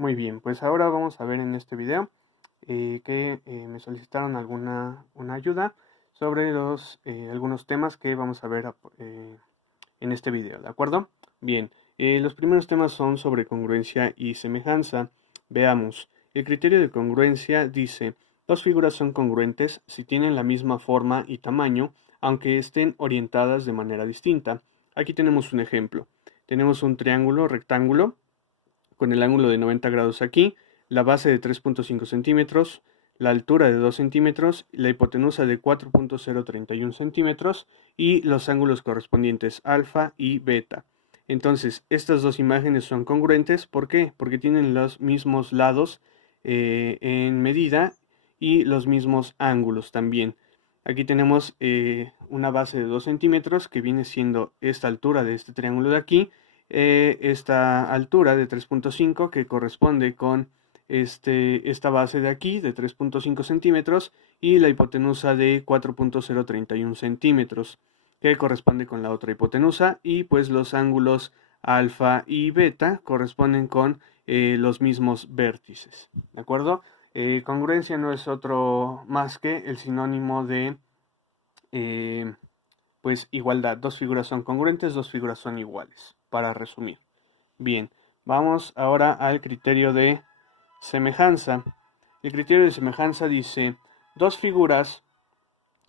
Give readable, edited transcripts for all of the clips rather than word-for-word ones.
Muy bien, pues ahora vamos a ver en este video que me solicitaron una ayuda sobre algunos temas que vamos a ver en este video, ¿de acuerdo? Bien, los primeros temas son sobre congruencia y semejanza. Veamos, el criterio de congruencia dice, dos figuras son congruentes si tienen la misma forma y tamaño, aunque estén orientadas de manera distinta. Aquí tenemos un ejemplo. Tenemos un triángulo rectángulo con el ángulo de 90 grados aquí, la base de 3.5 centímetros, la altura de 2 centímetros, la hipotenusa de 4.031 centímetros y los ángulos correspondientes alfa y beta. Entonces, estas dos imágenes son congruentes. ¿Por qué? Porque tienen los mismos lados en medida y los mismos ángulos también. Aquí tenemos una base de 2 centímetros que viene siendo esta altura de este triángulo de aquí, esta altura de 3.5 que corresponde con esta base de aquí de 3.5 centímetros y la hipotenusa de 4.031 centímetros que corresponde con la otra hipotenusa, y pues los ángulos alfa y beta corresponden con los mismos vértices, ¿de acuerdo? Congruencia no es otro más que el sinónimo de pues igualdad. Dos figuras son congruentes, dos figuras son iguales, para resumir. Bien, vamos ahora al criterio de semejanza. El criterio de semejanza dice, dos figuras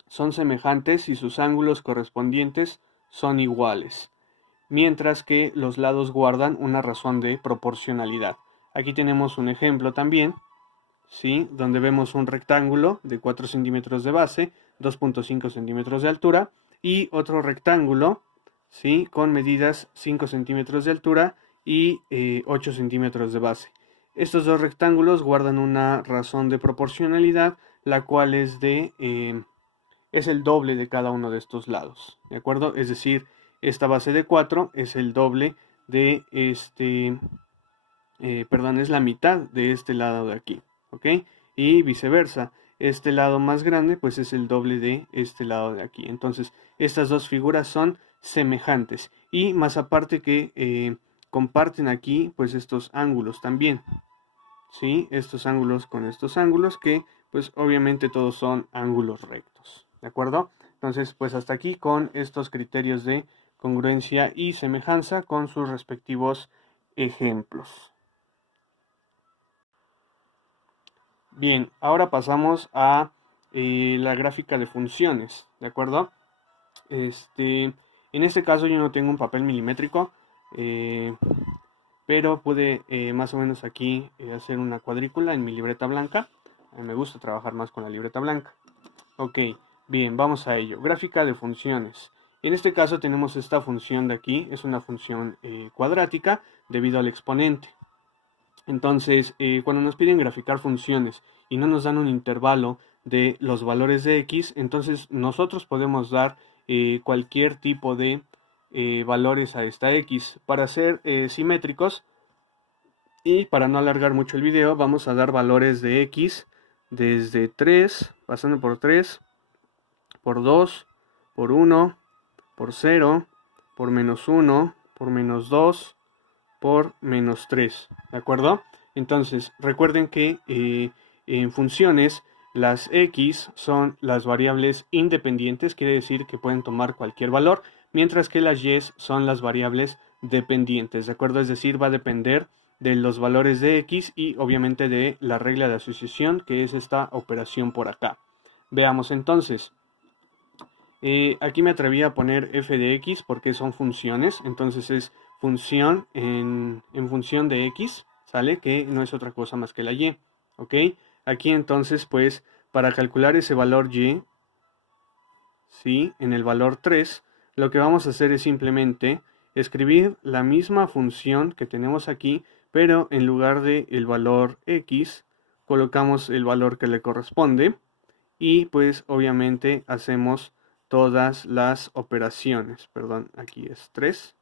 son semejantes si sus ángulos correspondientes son iguales, mientras que los lados guardan una razón de proporcionalidad. Aquí tenemos un ejemplo también, ¿sí? Donde vemos un rectángulo de 4 centímetros de base, 2.5 centímetros de altura, y otro rectángulo, ¿sí? Con medidas 5 centímetros de altura y 8 centímetros de base. Estos dos rectángulos guardan una razón de proporcionalidad, la cual es el doble de cada uno de estos lados, ¿de acuerdo? Es decir, esta base de 4 es el doble de es la mitad de este lado de aquí, ¿ok? Y viceversa, este lado más grande pues es el doble de este lado de aquí. Entonces, estas dos figuras son semejantes y más aparte que comparten aquí pues estos ángulos también, ¿sí? Estos ángulos con estos ángulos que pues obviamente todos son ángulos rectos, ¿de acuerdo? Entonces, pues hasta aquí con estos criterios de congruencia y semejanza con sus respectivos ejemplos. Bien, ahora pasamos a la gráfica de funciones, ¿de acuerdo? En este caso yo no tengo un papel milimétrico, eh, pero pude más o menos aquí hacer una cuadrícula en mi libreta blanca. A mí me gusta trabajar más con la libreta blanca. Ok, bien, vamos a ello. Gráfica de funciones. En este caso tenemos esta función de aquí, es una función cuadrática debido al exponente. Entonces, cuando nos piden graficar funciones y no nos dan un intervalo de los valores de x, entonces nosotros podemos dar cualquier tipo de valores a esta x. Para ser simétricos y para no alargar mucho el video, vamos a dar valores de x desde 3, pasando por 3, por 2, por 1, por 0, por menos 1, por menos 2, por menos 3, ¿de acuerdo? Entonces, recuerden que en funciones las x son las variables independientes, quiere decir que pueden tomar cualquier valor, mientras que las y son las variables dependientes, ¿de acuerdo? Es decir, va a depender de los valores de x y obviamente de la regla de asociación, que es esta operación por acá. Veamos entonces. Aquí me atreví a poner f de x porque son funciones, entonces es función en función de x, ¿sale? Que no es otra cosa más que la y, ¿ok? Aquí entonces, pues, para calcular ese valor y, ¿sí? En el valor 3, lo que vamos a hacer es simplemente escribir la misma función que tenemos aquí, pero en lugar de el valor x, colocamos el valor que le corresponde y pues obviamente hacemos todas las operaciones. Perdón, aquí es 3,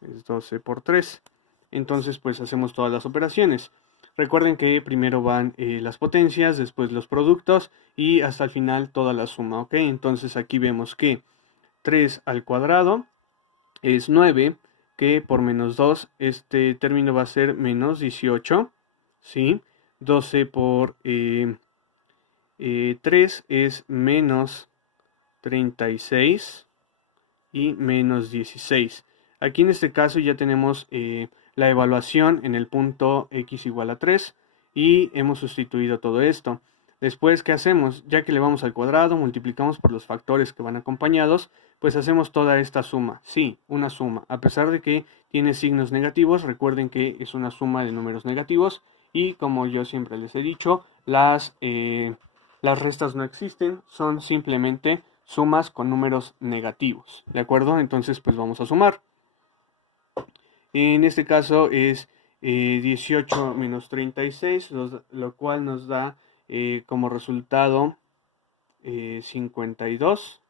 es 12 por 3. Entonces pues hacemos todas las operaciones. Recuerden que primero van las potencias, después los productos y hasta el final toda la suma, ¿ok? Entonces aquí vemos que 3 al cuadrado es 9, que por menos 2 este término va a ser menos 18, ¿sí? 12 por 3 es menos 36 y menos 16. Aquí en este caso ya tenemos la evaluación en el punto x igual a 3 y hemos sustituido todo esto. Después, ¿qué hacemos? Ya que le vamos al cuadrado, multiplicamos por los factores que van acompañados, pues hacemos toda esta suma. Sí, una suma. A pesar de que tiene signos negativos, recuerden que es una suma de números negativos y como yo siempre les he dicho, las restas no existen, son simplemente sumas con números negativos, ¿de acuerdo? Entonces, pues vamos a sumar. En este caso es 18 menos 36, lo cual nos da como resultado 52,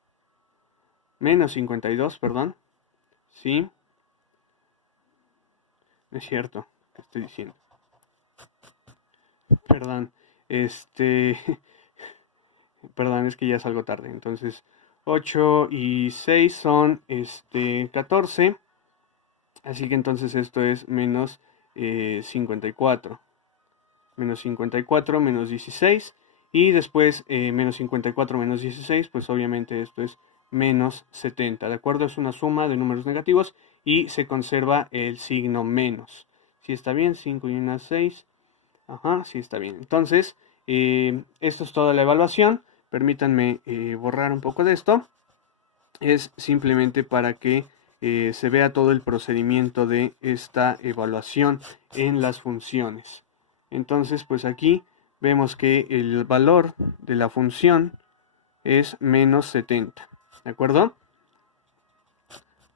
menos 52, perdón, ¿sí? No es cierto, ¿qué estoy diciendo? Perdón, perdón, es que ya es algo tarde, entonces 8 y 6 son 14, así que entonces esto es menos 54. Menos 54 menos 16 y después menos 54 menos 16, pues obviamente esto es menos 70, ¿de acuerdo? Es una suma de números negativos y se conserva el signo menos. Si está bien, 5 y 1, 6. Ajá, sí está bien. Entonces, esto es toda la evaluación. Permítanme borrar un poco de esto. Es simplemente para que se vea todo el procedimiento de esta evaluación en las funciones. Entonces, pues aquí vemos que el valor de la función es menos 70, ¿de acuerdo?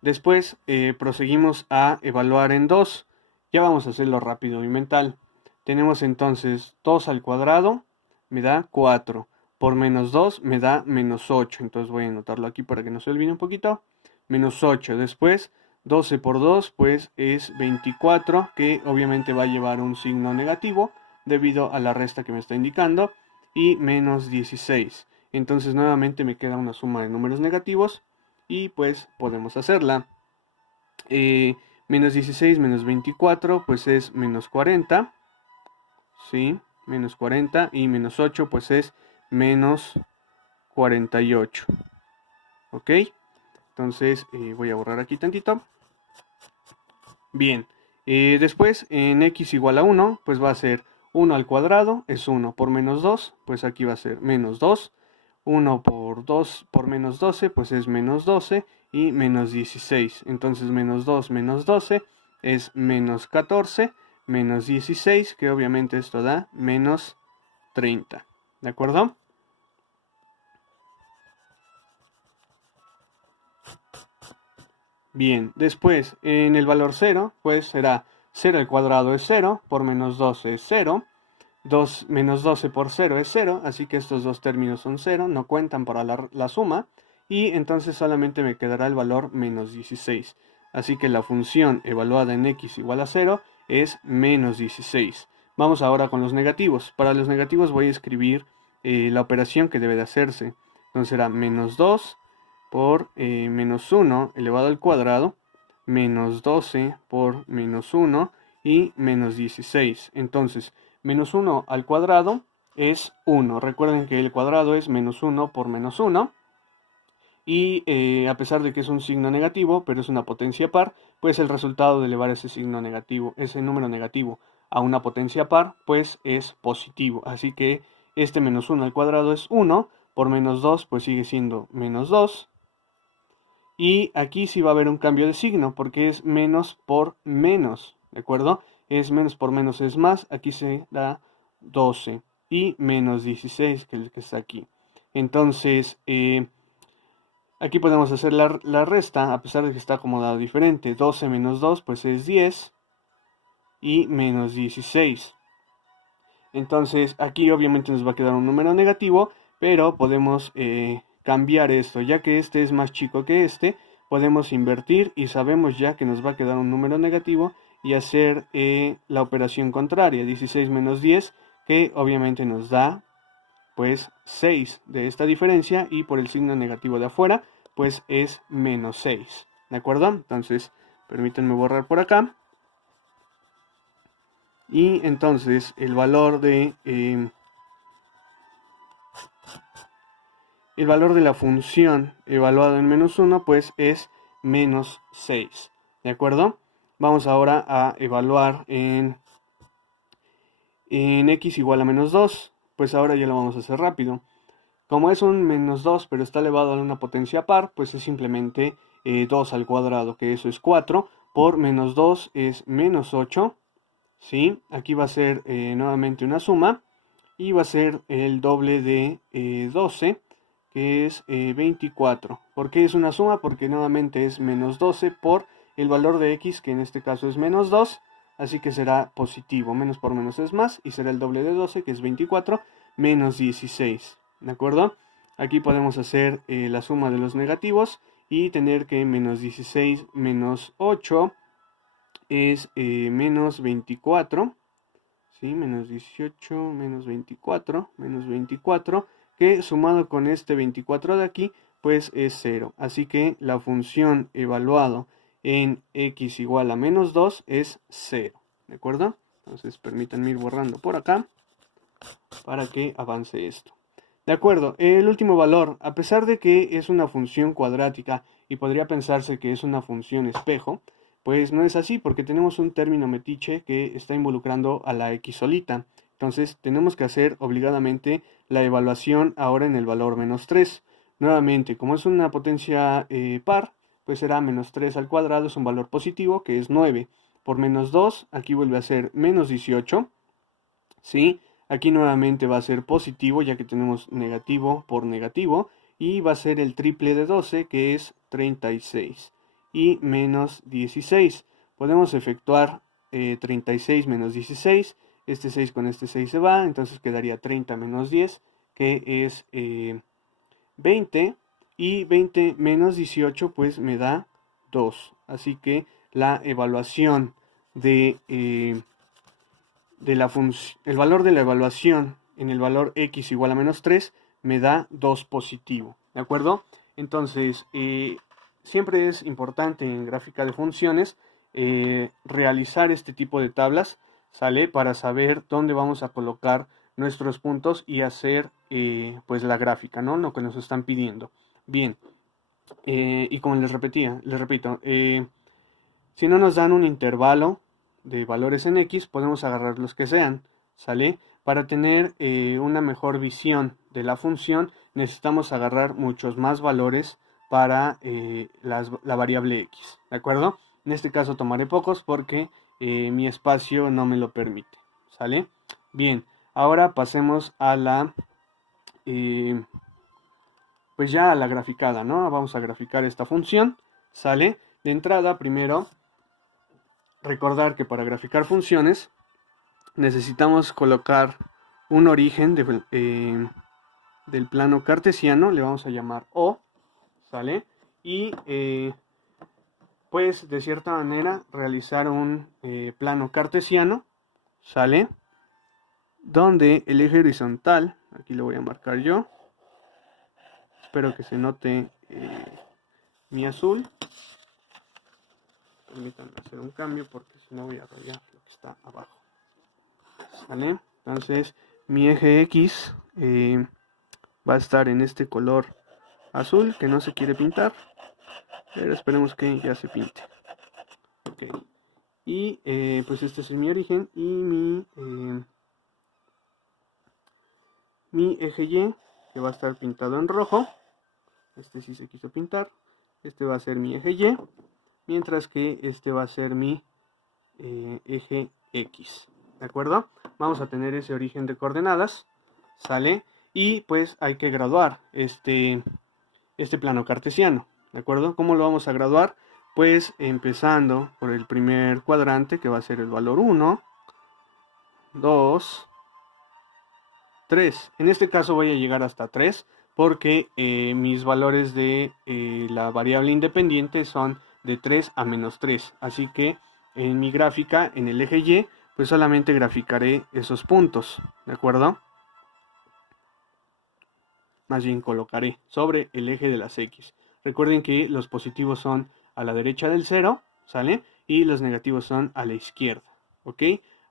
Después proseguimos a evaluar en 2. Ya vamos a hacerlo rápido y mental. Tenemos entonces 2 al cuadrado, me da 4. Por menos 2 me da menos 8. Entonces voy a anotarlo aquí para que no se olvide un poquito. Menos 8. Después 12 por 2 pues es 24, que obviamente va a llevar un signo negativo debido a la resta que me está indicando. Y menos 16. Entonces nuevamente me queda una suma de números negativos y pues podemos hacerla. Menos 16 menos 24 pues es menos 40, ¿sí? Menos 40 y menos 8 pues es menos 48, ¿ok? Entonces voy a borrar aquí tantito. Bien, después en x igual a 1 pues va a ser 1 al cuadrado es 1 por menos 2, pues aquí va a ser menos 2. 1 por 2 por menos 12 pues es menos 12 y menos 16. Entonces menos 2 menos 12 es menos 14, menos 16, que obviamente esto da menos 30. ¿De acuerdo? Bien, después en el valor 0 pues será 0 al cuadrado es 0, por menos 12 es 0. 2 menos 12 por 0 es 0, así que estos dos términos son 0, no cuentan para la suma, y entonces solamente me quedará el valor menos 16. Así que la función evaluada en x igual a 0 es menos 16. Vamos ahora con los negativos. Para los negativos voy a escribir la operación que debe de hacerse. Entonces será menos 2 por menos 1 elevado al cuadrado, menos 12 por menos 1 y menos 16. Entonces, menos 1 al cuadrado es 1. Recuerden que el cuadrado es menos 1 por menos 1. Y a pesar de que es un signo negativo, pero es una potencia par, pues el resultado de elevar ese signo negativo, ese número negativo a una potencia par, pues es positivo. Así que este menos 1 al cuadrado es 1, por menos 2 pues sigue siendo menos 2. Y aquí sí va a haber un cambio de signo, porque es menos por menos, ¿de acuerdo? Es menos por menos es más, aquí se da 12 y menos 16, que es el que está aquí. Entonces, aquí podemos hacer la resta, a pesar de que está acomodado diferente. 12 menos 2, pues es 10 y menos 16. Entonces, aquí obviamente nos va a quedar un número negativo, pero podemos cambiar esto, ya que este es más chico que este, podemos invertir y sabemos ya que nos va a quedar un número negativo y hacer la operación contraria, 16 menos 10, que obviamente nos da pues 6 de esta diferencia y por el signo negativo de afuera pues es menos 6, ¿de acuerdo? Entonces permítanme borrar por acá. Y entonces el valor de la función evaluado en menos 1 pues es menos 6. ¿De acuerdo? Vamos ahora a evaluar en x igual a menos 2. Pues ahora ya lo vamos a hacer rápido. Como es un menos 2 pero está elevado a una potencia par, pues es simplemente 2 al cuadrado, que eso es 4, por menos 2 es menos 8. ¿Sí? Aquí va a ser nuevamente una suma y va a ser el doble de 12, que es 24. ¿Por qué es una suma? Porque nuevamente es menos 12 por el valor de x, que en este caso es menos 2, así que será positivo. Menos por menos es más y será el doble de 12, que es 24, menos 16. ¿De acuerdo? Aquí podemos hacer la suma de los negativos y tener que menos 16 menos 8 es menos 24, ¿sí? Menos 18, menos 24, que sumado con este 24 de aquí, pues es 0. Así que la función evaluado en x igual a menos 2 es 0, ¿de acuerdo? Entonces permítanme ir borrando por acá para que avance esto. De acuerdo, el último valor, a pesar de que es una función cuadrática y podría pensarse que es una función espejo, pues no es así porque tenemos un término metiche que está involucrando a la x solita. Entonces tenemos que hacer obligadamente la evaluación ahora en el valor menos 3. Nuevamente, como es una potencia par, pues será menos 3 al cuadrado, es un valor positivo que es 9. Por menos 2, aquí vuelve a ser menos 18, ¿sí? Aquí nuevamente va a ser positivo ya que tenemos negativo por negativo y va a ser el triple de 12 que es 36 y menos 16. Podemos efectuar 36 menos 16, este 6 con este 6 se va, entonces quedaría 30 menos 10 que es 20 y 20 menos 18 pues me da 2. Así que la evaluación de el valor de la evaluación en el valor x igual a menos 3 me da 2 positivo, ¿de acuerdo? Entonces, siempre es importante en gráfica de funciones realizar este tipo de tablas, ¿sale? Para saber dónde vamos a colocar nuestros puntos y hacer pues la gráfica, ¿no? Lo que nos están pidiendo. Bien, y como les repito, si no nos dan un intervalo de valores en x, podemos agarrar los que sean, ¿sale? Para tener una mejor visión de la función, necesitamos agarrar muchos más valores para la variable x, ¿de acuerdo? En este caso tomaré pocos porque mi espacio no me lo permite, ¿sale? Bien, ahora pasemos a la, pues ya a la graficada, ¿no? Vamos a graficar esta función, ¿sale? De entrada, primero recordar que para graficar funciones necesitamos colocar un origen del plano cartesiano, le vamos a llamar O, ¿sale? Y pues de cierta manera realizar un plano cartesiano, ¿sale? Donde el eje horizontal, aquí lo voy a marcar yo, espero que se note mi azul. Permítanme hacer un cambio porque si no voy a rayar lo que está abajo. ¿Vale? Entonces mi eje X va a estar en este color azul que no se quiere pintar, pero esperemos que ya se pinte. Ok. Y pues este es mi origen y mi eje Y, que va a estar pintado en rojo. Este sí se quiso pintar. Este va a ser mi eje Y, mientras que este va a ser mi eje X. ¿De acuerdo? Vamos a tener ese origen de coordenadas, ¿sale? Y pues hay que graduar este plano cartesiano, ¿de acuerdo? ¿Cómo lo vamos a graduar? Pues empezando por el primer cuadrante, que va a ser el valor 1, 2, 3. En este caso voy a llegar hasta 3 porque mis valores de la variable independiente son de 3 a menos 3. Así que en mi gráfica, en el eje Y, pues solamente graficaré esos puntos, ¿de acuerdo? Más bien colocaré sobre el eje de las X. Recuerden que los positivos son a la derecha del 0, ¿sale? Y los negativos son a la izquierda, ¿ok?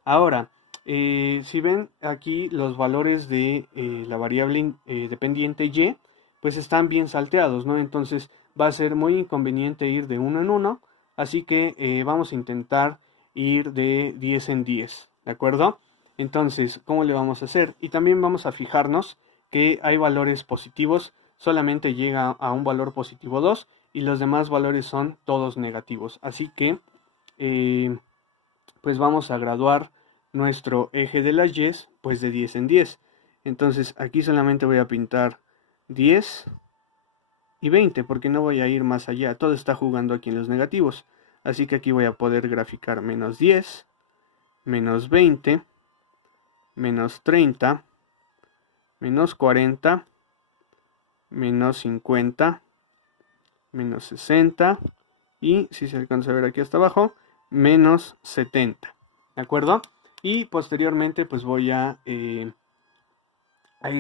Ahora, si ven aquí los valores de la variable dependiente y, pues están bien salteados, ¿no? Entonces va a ser muy inconveniente ir de uno en uno, así que vamos a intentar ir de 10 en 10, ¿de acuerdo? Entonces, ¿cómo le vamos a hacer? Y también vamos a fijarnos que hay valores positivos, solamente llega a un valor positivo 2 y los demás valores son todos negativos. Así que, pues vamos a graduar nuestro eje de las y pues de 10 en 10. Entonces aquí solamente voy a pintar 10 y 20 porque no voy a ir más allá. Todo está jugando aquí en los negativos. Así que aquí voy a poder graficar menos 10, menos 20, menos 30, menos 40, menos 50, menos 60 y, si se alcanza a ver aquí hasta abajo, menos 70. ¿De acuerdo? Y posteriormente pues voy a ir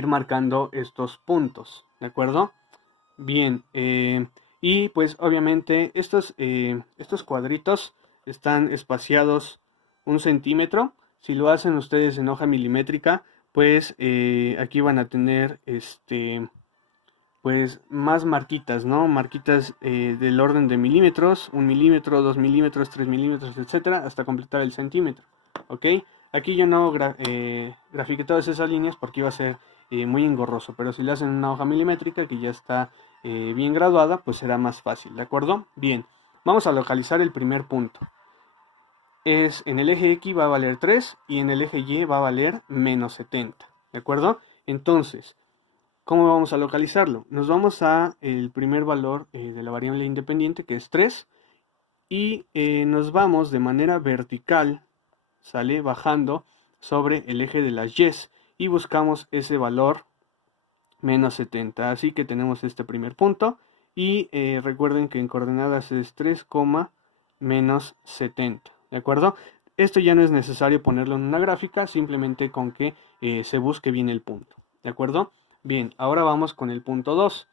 marcando estos puntos. ¿De acuerdo? Bien. Y pues obviamente estos cuadritos están espaciados 1 centímetro. Si lo hacen ustedes en hoja milimétrica, pues aquí van a tener pues más marquitas, ¿no? Marquitas del orden de milímetros, 1 milímetro, 2 milímetros, 3 milímetros, etcétera, hasta completar el centímetro, ¿ok? Aquí yo no grafiqué todas esas líneas porque iba a ser muy engorroso, pero si lo hacen en una hoja milimétrica que ya está bien graduada, pues será más fácil, ¿de acuerdo? Bien, vamos a localizar el primer punto. Es en el eje X va a valer 3 y en el eje Y va a valer menos 70, ¿de acuerdo? Entonces, ¿cómo vamos a localizarlo? Nos vamos a el primer valor de la variable independiente, que es 3, y nos vamos de manera vertical, ¿sale? Bajando sobre el eje de las y buscamos ese valor menos 70. Así que tenemos este primer punto y recuerden que en coordenadas es 3, menos 70, ¿de acuerdo? Esto ya no es necesario ponerlo en una gráfica, simplemente con que se busque bien el punto, ¿de acuerdo? Bien, ahora vamos con el punto 2.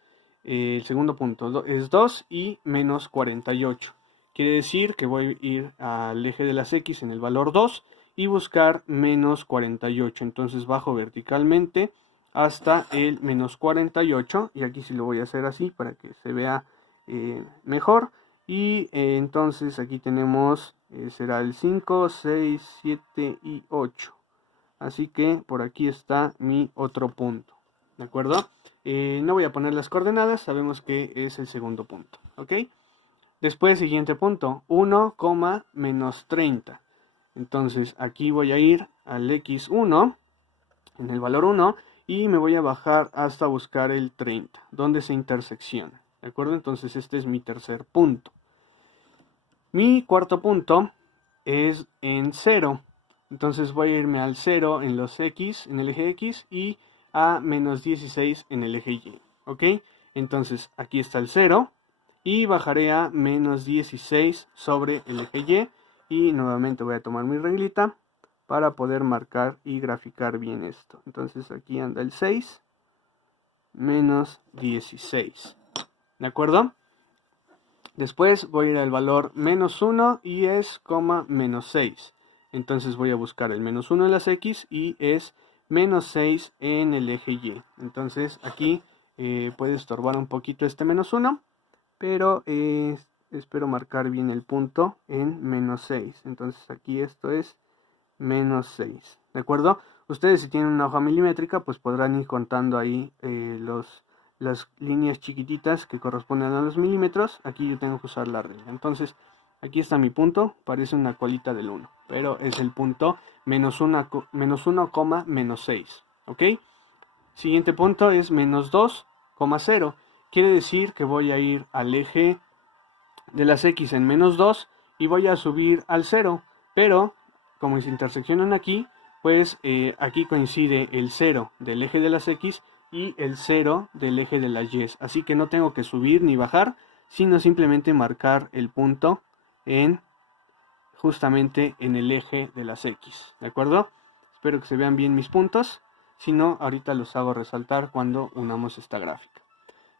El segundo punto es 2 y menos 48. Quiere decir que voy a ir al eje de las X en el valor 2 y buscar menos 48. Entonces bajo verticalmente hasta el menos 48. Y aquí sí lo voy a hacer así para que se vea mejor. Y entonces aquí tenemos, será el 5, 6, 7 y 8. Así que por aquí está mi otro punto. ¿De acuerdo? No voy a poner las coordenadas, sabemos que es el segundo punto. ¿Ok? Después, siguiente punto, 1, menos 30. Entonces aquí voy a ir al X1, en el valor 1, y me voy a bajar hasta buscar el 30, donde se intersecciona. ¿De acuerdo? Entonces este es mi tercer punto. Mi cuarto punto es en 0. Entonces voy a irme al 0 en los X, en el eje X, y a menos 16 en el eje Y. ¿Ok? Entonces aquí está el 0 y bajaré a menos 16 sobre el eje Y. Y nuevamente voy a tomar mi reglita para poder marcar y graficar bien esto. Entonces aquí anda el 6 menos 16. ¿De acuerdo? Después voy a ir al valor menos 1 y es menos 6. Entonces voy a buscar el menos 1 en las X y es menos 6 en el eje Y. Entonces aquí puede estorbar un poquito este menos 1, pero espero marcar bien el punto en menos 6. Entonces aquí esto es menos 6. ¿De acuerdo? Ustedes si tienen una hoja milimétrica pues podrán ir contando ahí las líneas chiquititas que corresponden a los milímetros. Aquí yo tengo que usar la regla. Entonces aquí está mi punto, parece una colita del 1, pero es el punto menos 1, menos 6. ¿Ok? Siguiente punto es menos 2, 0. Quiere decir que voy a ir al eje de las X en menos 2 y voy a subir al 0, pero como se interseccionan aquí, pues aquí coincide el 0 del eje de las X y el 0 del eje de las Y. Así que no tengo que subir ni bajar, sino simplemente marcar el punto justamente en el eje de las X. ¿De acuerdo? Espero que se vean bien mis puntos. Si no, ahorita los hago resaltar cuando unamos esta gráfica.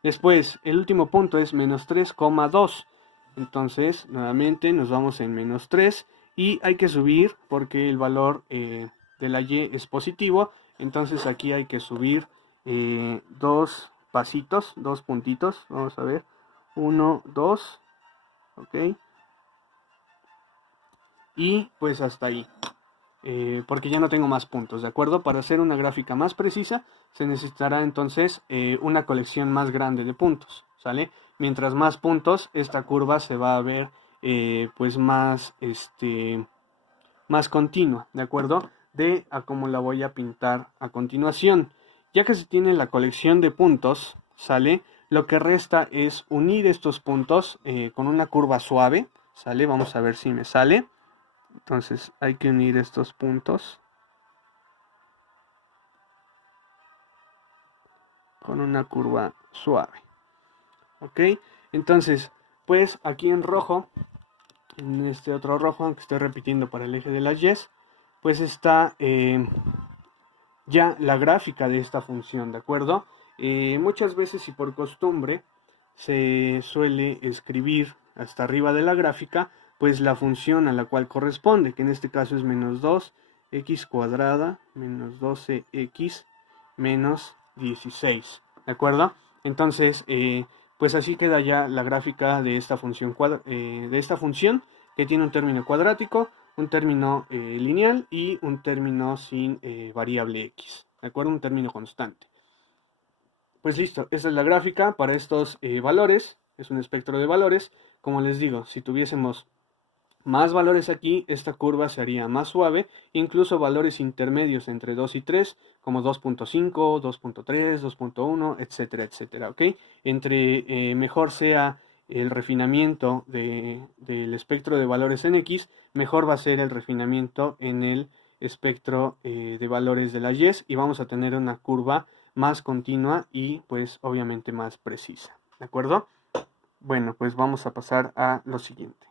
Después, el último punto es menos 3,2. Entonces, nuevamente nos vamos en menos 3 y hay que subir porque el valor de la y es positivo. Entonces aquí hay que subir dos pasitos, dos puntitos. Vamos a ver, 1, 2, ok. Y pues hasta ahí. Porque ya no tengo más puntos, ¿de acuerdo? Para hacer una gráfica más precisa se necesitará entonces una colección más grande de puntos, ¿sale? Mientras más puntos, esta curva se va a ver pues más, más continua, ¿de acuerdo? De a cómo la voy a pintar a continuación. Ya que se tiene la colección de puntos, ¿sale? Lo que resta es unir estos puntos con una curva suave, ¿sale? Vamos a ver si me sale. Entonces hay que unir estos puntos con una curva suave. Ok, entonces pues aquí en rojo, en este otro rojo, aunque estoy repitiendo para el eje de las y's, pues está ya la gráfica de esta función, ¿de acuerdo? Muchas veces y por costumbre se suele escribir hasta arriba de la gráfica pues la función a la cual corresponde, que en este caso es menos 2x cuadrada menos 12x menos 16, ¿de acuerdo? Entonces, pues así queda ya la gráfica de esta función, que tiene un término cuadrático, un término lineal y un término sin variable x, ¿de acuerdo? Un término constante. Pues listo, esta es la gráfica para estos valores, es un espectro de valores. Como les digo, si tuviésemos más valores aquí, esta curva se haría más suave, incluso valores intermedios entre 2 y 3, como 2.5, 2.3, 2.1, etcétera, etcétera, ¿ok? Entre mejor sea el refinamiento del espectro de valores en X, mejor va a ser el refinamiento en el espectro de valores de las Y, y vamos a tener una curva más continua y pues obviamente más precisa, ¿de acuerdo? Bueno, pues vamos a pasar a lo siguiente.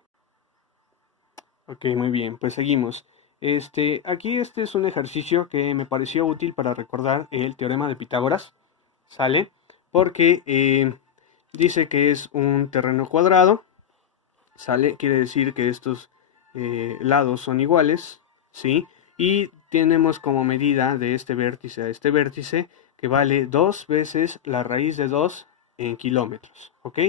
Ok, muy bien, pues seguimos. Aquí este es un ejercicio que me pareció útil para recordar el teorema de Pitágoras, ¿sale? Porque dice que es un terreno cuadrado, ¿sale? Quiere decir que estos lados son iguales, ¿sí? Y tenemos como medida de este vértice a este vértice que vale 2 veces la raíz de 2 en kilómetros, ¿ok?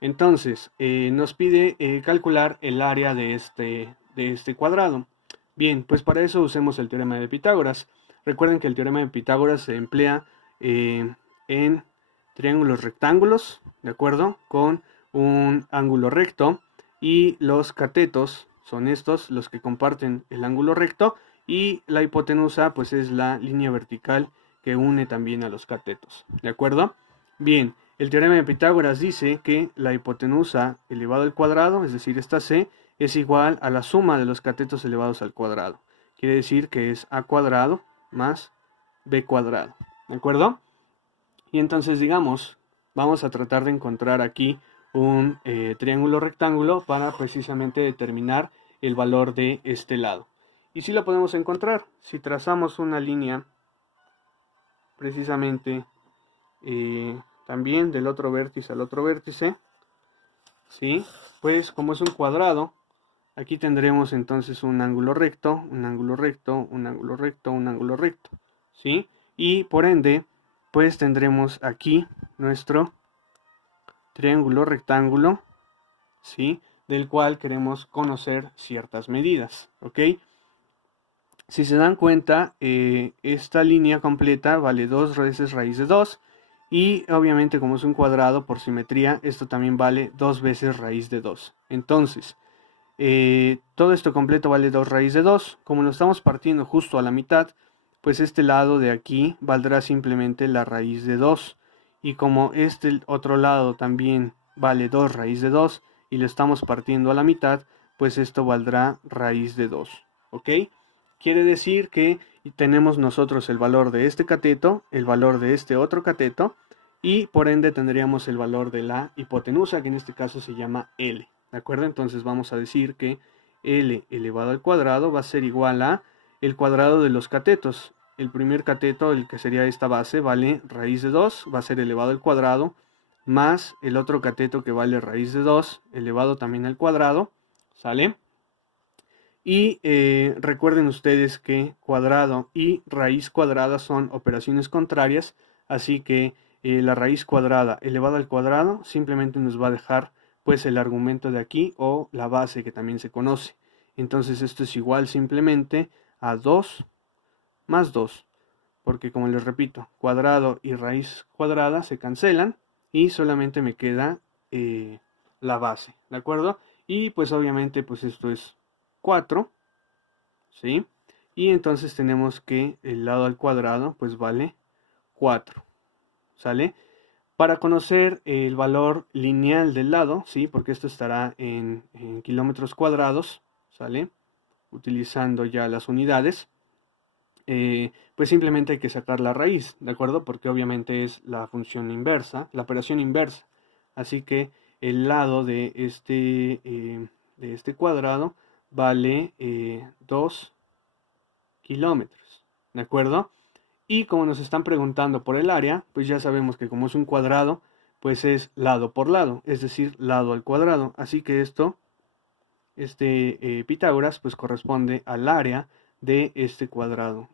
Entonces, nos pide calcular el área de este cuadrado. Bien, pues para eso usemos el teorema de Pitágoras. Recuerden que el teorema de Pitágoras se emplea en triángulos rectángulos, ¿de acuerdo? Con un ángulo recto y los catetos son estos, los que comparten el ángulo recto, y la hipotenusa pues es la línea vertical que une también a los catetos, ¿de acuerdo? Bien, el teorema de Pitágoras dice que la hipotenusa elevado al cuadrado, es decir, esta c, es igual a la suma de los catetos elevados al cuadrado. Quiere decir que es a cuadrado más b cuadrado, ¿de acuerdo? Y entonces, digamos, vamos a tratar de encontrar aquí un triángulo rectángulo para precisamente determinar el valor de este lado. Y si lo podemos encontrar, si trazamos una línea precisamente también del otro vértice al otro vértice, ¿sí? Pues como es un cuadrado, aquí tendremos entonces un ángulo recto, un ángulo recto, un ángulo recto, un ángulo recto, ¿sí? Y por ende, pues tendremos aquí nuestro triángulo rectángulo, ¿sí? Del cual queremos conocer ciertas medidas, ¿ok? Si se dan cuenta, esta línea completa vale 2 veces raíz de 2, y obviamente como es un cuadrado por simetría, esto también vale 2 veces raíz de 2. Entonces, todo esto completo vale 2 raíz de 2. Como lo estamos partiendo justo a la mitad, pues este lado de aquí valdrá simplemente la raíz de 2. Y como este otro lado también vale 2 raíz de 2 y lo estamos partiendo a la mitad, pues esto valdrá raíz de 2. ¿Ok? Quiere decir que tenemos nosotros el valor de este cateto, el valor de este otro cateto, y por ende tendríamos el valor de la hipotenusa, que en este caso se llama L. ¿De acuerdo? Entonces vamos a decir que L elevado al cuadrado va a ser igual a el cuadrado de los catetos. El primer cateto, el que sería esta base, vale raíz de 2, va a ser elevado al cuadrado más el otro cateto que vale raíz de 2 elevado también al cuadrado, ¿sale? Y recuerden ustedes que cuadrado y raíz cuadrada son operaciones contrarias, así que la raíz cuadrada elevada al cuadrado simplemente nos va a dejar pues el argumento de aquí o la base que también se conoce. Entonces esto es igual simplemente a 2 más 2, porque como les repito, cuadrado y raíz cuadrada se cancelan y solamente me queda la base, ¿de acuerdo? Y pues obviamente pues esto es 4, ¿sí? Y entonces tenemos que el lado al cuadrado pues vale 4, ¿sale? Para conocer el valor lineal del lado, ¿sí? Porque esto estará en kilómetros cuadrados, ¿sale? Utilizando ya las unidades, pues simplemente hay que sacar la raíz, ¿de acuerdo? Porque obviamente es la función inversa, la operación inversa. Así que el lado de este cuadrado vale 2 kilómetros, ¿de acuerdo? Y como nos están preguntando por el área, pues ya sabemos que como es un cuadrado, pues es lado por lado, es decir, lado al cuadrado. Así que Pitágoras, pues corresponde al área de este cuadrado,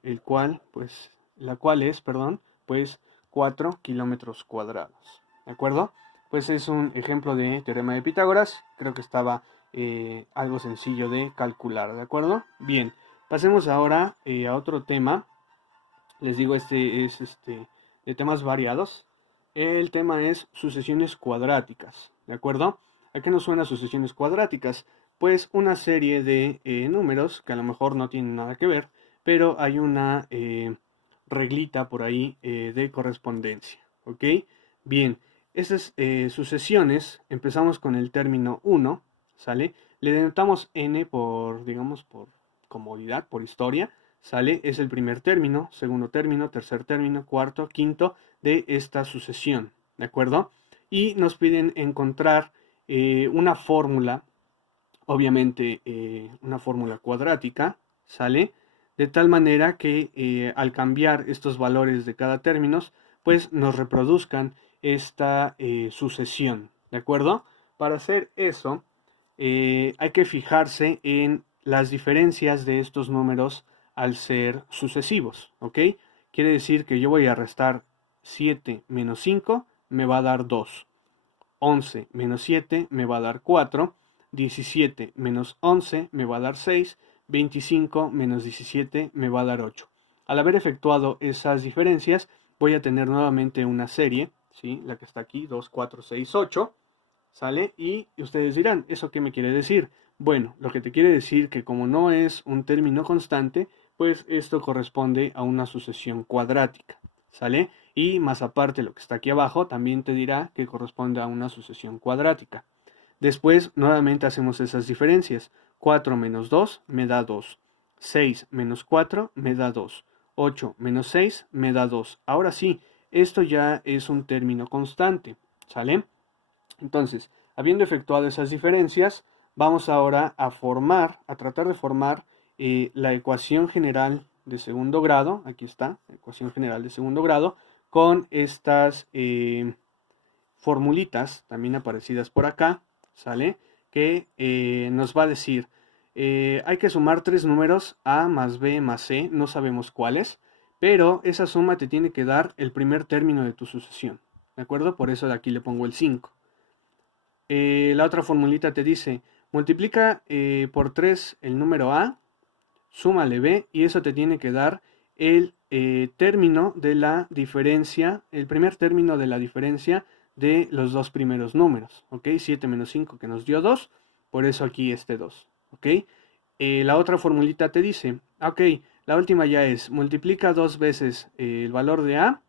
la cual es, perdón, pues 4 kilómetros cuadrados. ¿De acuerdo? Pues es un ejemplo de teorema de Pitágoras. Creo que estaba algo sencillo de calcular, ¿de acuerdo? Bien, pasemos ahora a otro tema. Les digo, este es de temas variados. El tema es sucesiones cuadráticas, ¿de acuerdo? ¿A qué nos suena sucesiones cuadráticas? Pues una serie de números que a lo mejor no tienen nada que ver, pero hay una reglita por ahí de correspondencia, ¿ok? Bien, esas sucesiones, empezamos con el término 1, ¿sale? Le denotamos n por, digamos, por comodidad, por historia, ¿sale? Es el primer término, segundo término, tercer término, cuarto, quinto de esta sucesión, ¿de acuerdo? Y nos piden encontrar una fórmula, obviamente una fórmula cuadrática, ¿sale? De tal manera que al cambiar estos valores de cada término, pues nos reproduzcan esta sucesión, ¿de acuerdo? Para hacer eso, hay que fijarse en las diferencias de estos números al ser sucesivos, ¿ok? Quiere decir que yo voy a restar 7 menos 5, me va a dar 2. 11 menos 7 me va a dar 4. 17 menos 11 me va a dar 6. 25 menos 17 me va a dar 8. Al haber efectuado esas diferencias, voy a tener nuevamente una serie, ¿sí? La que está aquí, 2, 4, 6, 8. ¿Sale? Y ustedes dirán, ¿eso qué me quiere decir? Bueno, lo que te quiere decir que como no es un término constante, pues esto corresponde a una sucesión cuadrática, ¿sale? Y más aparte, lo que está aquí abajo también te dirá que corresponde a una sucesión cuadrática. Después, nuevamente hacemos esas diferencias. 4 menos 2 me da 2. 6 menos 4 me da 2. 8 menos 6 me da 2. Ahora sí, esto ya es un término constante, ¿sale? Entonces, habiendo efectuado esas diferencias, vamos ahora a tratar de formar la ecuación general de segundo grado. Aquí está, la ecuación general de segundo grado, con estas formulitas también aparecidas por acá, ¿sale? Que nos va a decir, hay que sumar tres números, A más B más C, no sabemos cuáles, pero esa suma te tiene que dar el primer término de tu sucesión, ¿de acuerdo? Por eso de aquí le pongo el 5. La otra formulita te dice, multiplica por 3 el número A, súmale B y eso te tiene que dar el término de la diferencia, el primer término de la diferencia de los dos primeros números, ¿ok? 7 menos 5 que nos dio 2, por eso aquí este 2, ¿ok? La otra formulita te dice, ok, la última ya es, multiplica dos veces el valor de A,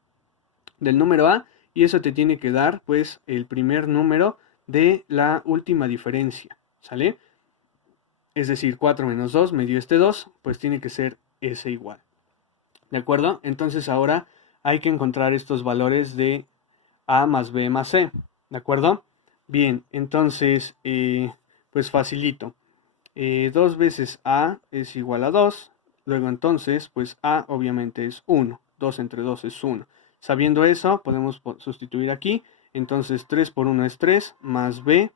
del número A, y eso te tiene que dar, pues, el primer número de la última diferencia, ¿sale? Es decir, 4 menos 2 me dio este 2, pues tiene que ser ese igual. ¿De acuerdo? Entonces ahora hay que encontrar estos valores de A más B más C. ¿De acuerdo? Bien, entonces, pues facilito. 2 veces A es igual a 2. Luego entonces, pues A obviamente es 1. 2 entre 2 es 1. Sabiendo eso, podemos sustituir aquí Entonces 3 por 1 es 3, más b,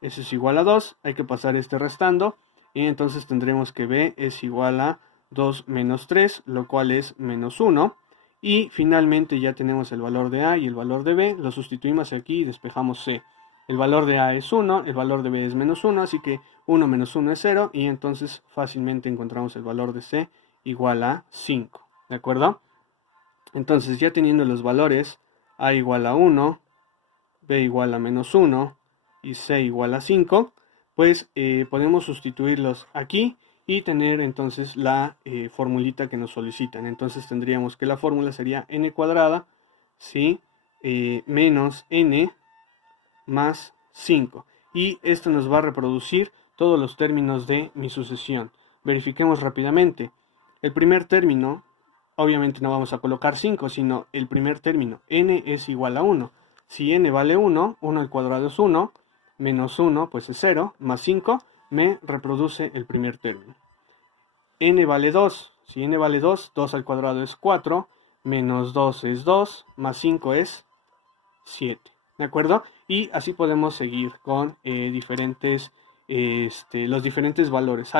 eso es igual a 2. Hay que pasar este restando. Y entonces tendremos que b es igual a 2 menos 3, lo cual es menos 1. Y finalmente ya tenemos el valor de a y el valor de b. Lo sustituimos aquí y despejamos c. El valor de a es 1, el valor de b es menos 1, así que 1 menos 1 es 0. Y entonces fácilmente encontramos el valor de c igual a 5. ¿De acuerdo? Entonces ya teniendo los valores a igual a 1, b igual a menos 1 y c igual a 5, pues podemos sustituirlos aquí y tener entonces la formulita que nos solicitan. Entonces tendríamos que la fórmula sería n cuadrada, ¿sí? Menos n más 5. Y esto nos va a reproducir todos los términos de mi sucesión. Verifiquemos rápidamente. El primer término, obviamente no vamos a colocar 5, sino el primer término, n es igual a 1. Si n vale 1, 1 al cuadrado es 1, menos 1 pues es 0, más 5 me reproduce el primer término. N vale 2, si n vale 2, 2 al cuadrado es 4, menos 2 es 2, más 5 es 7. ¿De acuerdo? Y así podemos seguir con los diferentes valores.